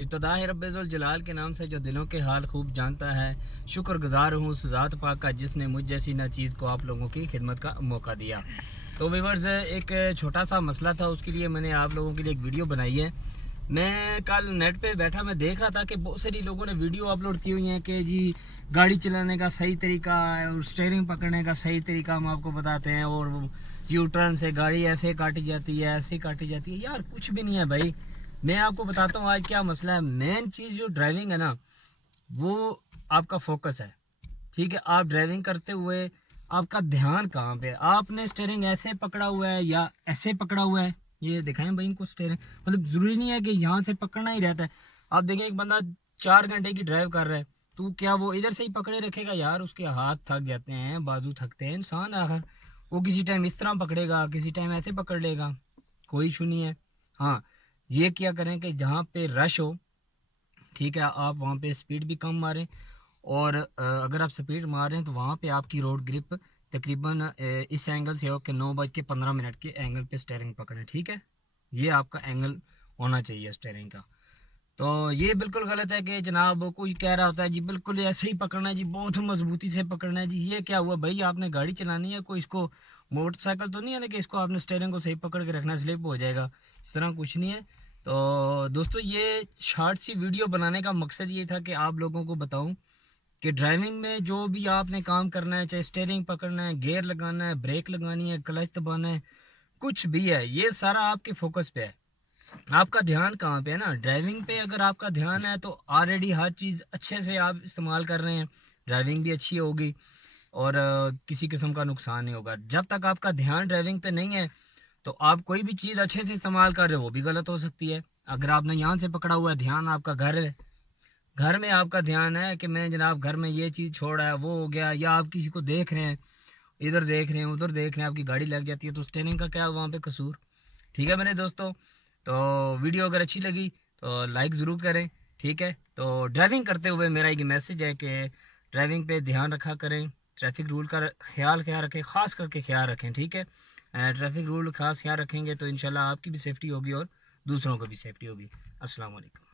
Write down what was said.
ابتدا ہے رب ذوال جلال کے نام سے جو دلوں کے حال خوب جانتا ہے. شکر گزار ہوں اس ذات پاک کا جس نے مجھ جیسی ناچیز کو آپ لوگوں کی خدمت کا موقع دیا. تو ویورز ایک چھوٹا سا مسئلہ تھا, اس کے لیے میں نے آپ لوگوں کے لیے ایک ویڈیو بنائی ہے. میں کل نیٹ پہ بیٹھا میں دیکھ رہا تھا کہ بہت ساری لوگوں نے ویڈیو اپلوڈ کی ہوئی ہیں کہ جی گاڑی چلانے کا صحیح طریقہ اور سٹیئرنگ پکڑنے کا صحیح طریقہ ہم آپ کو بتاتے ہیں, اور یو ٹرن سے گاڑی ایسے کاٹی جاتی ہے ایسے کاٹی جاتی ہے. یار کچھ بھی نہیں ہے بھائی, میں آپ کو بتاتا ہوں آج کیا مسئلہ ہے. مین چیز جو ڈرائیونگ ہے نا وہ آپ کا فوکس ہے. ٹھیک ہے, آپ ڈرائیونگ کرتے ہوئے آپ کا دھیان کہاں پہ ہے. آپ نے سٹیئرنگ ایسے پکڑا ہوا ہے یا ایسے پکڑا ہوا ہے, یہ دکھائیں بھائی ان کو سٹیئرنگ. مطلب ضروری نہیں ہے کہ یہاں سے پکڑنا ہی رہتا ہے. آپ دیکھیں ایک بندہ 4 گھنٹے کی ڈرائیو کر رہا ہے, تو کیا وہ ادھر سے ہی پکڑے رکھے گا؟ یار اس کے ہاتھ تھک جاتے ہیں, بازو تھکتے ہیں, انسان آخر وہ کسی ٹائم اس طرح پکڑے گا, کسی ٹائم ایسے پکڑ لے گا, کوئی ایشو نہیں ہے. ہاں یہ کیا کریں کہ جہاں پہ رش ہو, ٹھیک ہے, آپ وہاں پہ سپیڈ بھی کم ماریں, اور اگر آپ سپیڈ مار رہے ہیں تو وہاں پہ آپ کی روڈ گرپ تقریباً اس اینگل سے ہو کہ 9:15 کے اینگل پہ سٹیئرنگ پکڑیں. ٹھیک ہے, یہ آپ کا اینگل ہونا چاہیے سٹیئرنگ کا. تو یہ بالکل غلط ہے کہ جناب کوئی کہہ رہا ہوتا ہے جی بالکل ایسے ہی پکڑنا ہے جی, بہت مضبوطی سے پکڑنا ہے جی. یہ کیا ہوا بھائی, آپ نے گاڑی چلانی ہے, کوئی اس کو موٹر سائیکل تو نہیں ہے نا کہ اس کو آپ نے سٹیئرنگ کو صحیح پکڑ کے رکھنا, سلپ ہو جائے گا, اس طرح کچھ نہیں ہے. تو دوستو یہ شارٹ سی ویڈیو بنانے کا مقصد یہ تھا کہ آپ لوگوں کو بتاؤں کہ ڈرائیونگ میں جو بھی آپ نے کام کرنا ہے, چاہے سٹیئرنگ پکڑنا ہے, گیئر لگانا ہے, بریک لگانی ہے, کلچ دبانا ہے, کچھ بھی ہے, یہ سارا آپ کے فوکس پہ ہے. آپ کا دھیان کہاں پہ ہے نا, ڈرائیونگ پہ اگر آپ کا دھیان ہے تو آلریڈی ہر چیز اچھے سے آپ استعمال کر رہے ہیں, ڈرائیونگ بھی اچھی ہوگی اور کسی قسم کا نقصان نہیں ہوگا. جب تک آپ کا دھیان ڈرائیونگ پہ نہیں ہے تو آپ کوئی بھی چیز اچھے سے استعمال کر رہے ہو وہ بھی غلط ہو سکتی ہے. اگر آپ نے یہاں سے پکڑا ہوا ہے, دھیان آپ کا گھر ہے, گھر میں آپ کا دھیان ہے کہ میں جناب گھر میں یہ چیز چھوڑا ہے وہ ہو گیا, یا آپ کسی کو دیکھ رہے ہیں, ادھر دیکھ رہے ہیں ادھر دیکھ رہے ہیں, آپ کی گاڑی لگ جاتی ہے, تو سٹیئرنگ کا کیا وہاں پہ قصور. ٹھیک ہے میرے دوستوں, تو ویڈیو اگر اچھی لگی تو لائک ضرور کریں. ٹھیک ہے, تو ڈرائیونگ کرتے ہوئے میرا ایک میسج ہے کہ ڈرائیونگ پہ دھیان رکھا کریں, ٹریفک رول کا خیال رکھیں, خاص کر کے خیال رکھیں. ٹھیک ہے, ٹریفک رول خاص خیال رکھیں گے تو انشاءاللہ آپ کی بھی سیفٹی ہوگی اور دوسروں کو بھی سیفٹی ہوگی. السلام علیکم.